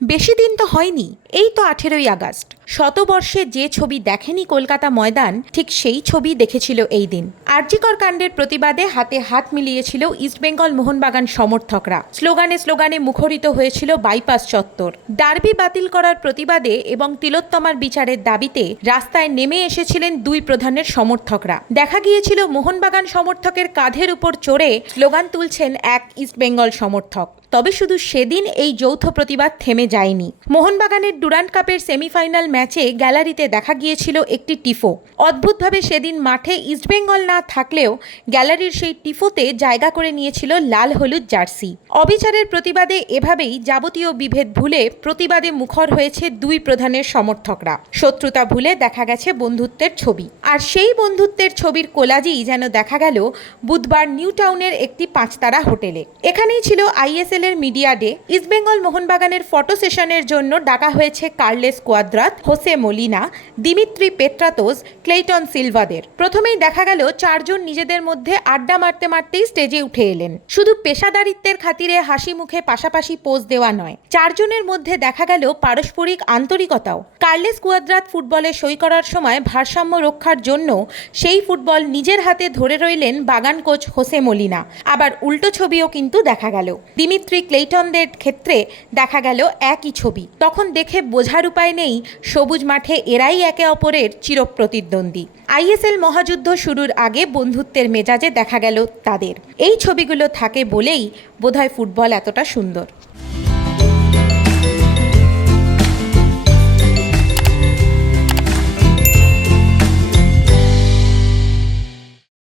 বেশি দিন তো হয়নি এই তো আঠেরোই আগস্ট। শতবর্ষে যে ছবি দেখেনি কলকাতা ময়দান, ঠিক সেই ছবি দেখেছিল এই দিন। আরজিকর কাণ্ডের প্রতিবাদে হাতে হাত মিলিয়েছিল ইস্টবেঙ্গল মোহনবাগান সমর্থকরা। স্লোগানে স্লোগানে মুখরিত হয়েছিল বাইপাস চত্বর। ডার্বি বাতিল করার প্রতিবাদে এবং তিলোত্তমার বিচারের দাবিতে রাস্তায় নেমে এসেছিলেন দুই প্রধানের সমর্থকরা। দেখা গিয়েছিল মোহনবাগান সমর্থকের কাঁধের উপর চড়ে স্লোগান তুলছেন এক ইস্টবেঙ্গল সমর্থক। তবে শুধু সেদিন এই যৌথ প্রতিবাদ থেমে যায়নি। মোহনবাগানের ডুরান্ট কাপের সেমিফাইনাল ম্যাচে গ্যালারিতে দেখা গিয়েছিল একটি টিফো। অদ্ভুতভাবে সেদিন মাঠে ইস্টবেঙ্গল না থাকলেও গ্যালারির সেই টিফোতে জায়গা করে নিয়েছিল লাল হলুদ জার্সি। অবিচারের প্রতিবাদে এভাবেই যাবতীয় বিভেদ ভুলে প্রতিবাদে মুখর হয়েছে দুই প্রধানের সমর্থকরা। শত্রুতা ভুলে দেখা গেছে বন্ধুত্বের ছবি। আর সেই বন্ধুত্বের ছবির কোলাজেই যেন দেখা গেল বুধবার নিউ টাউনের একটি পাঁচতারা হোটেলে। এখানেই ছিল আইএসএল এর মিডিয়া ডে। ইস্টবেঙ্গল মোহনবাগানের ফটো সেশনের জন্য ডাকা হয়েছে Carles Cuadrat Jose Molina, Dimitri Petratos Cleiton সিলভাদের। প্রথমেই দেখা গেল চারজন নিজেদের মধ্যে আড্ডা মারতে মারতেই স্টেজে উঠে এলেন। শুধু পেশাদারিত্বের খাতিরে হাসি মুখে পাশাপাশি পোজ দেওয়া নয়, চারজনের মধ্যে দেখা গেল পারস্পরিক আন্তরিকতাও। কার্লেস কুয়াদ্রাত ফুটবলে সই করার সময় ভারসাম্য রক্ষার জন্য সেই ফুটবল নিজের হাতে ধরে রইলেন বাগান কোচ হোসে মলিনা। আবার উল্টো ছবিও কিন্তু দেখা গেল। দিমিত্রি ক্লেইটনদের ক্ষেত্রে দেখা গেল একই ছবি। তখন দেখে বোঝার উপায় নেই সবুজ মাঠে এরাই একে অপরের চিরপ্রতিদ্বন্দ্বী। আইএসএল মহাযুদ্ধ শুরুর আগে বন্ধুত্বের মেজাজে দেখা গেল তাদের। এই ছবিগুলো থাকে বলেই বোধহয় ফুটবল এতটা সুন্দর।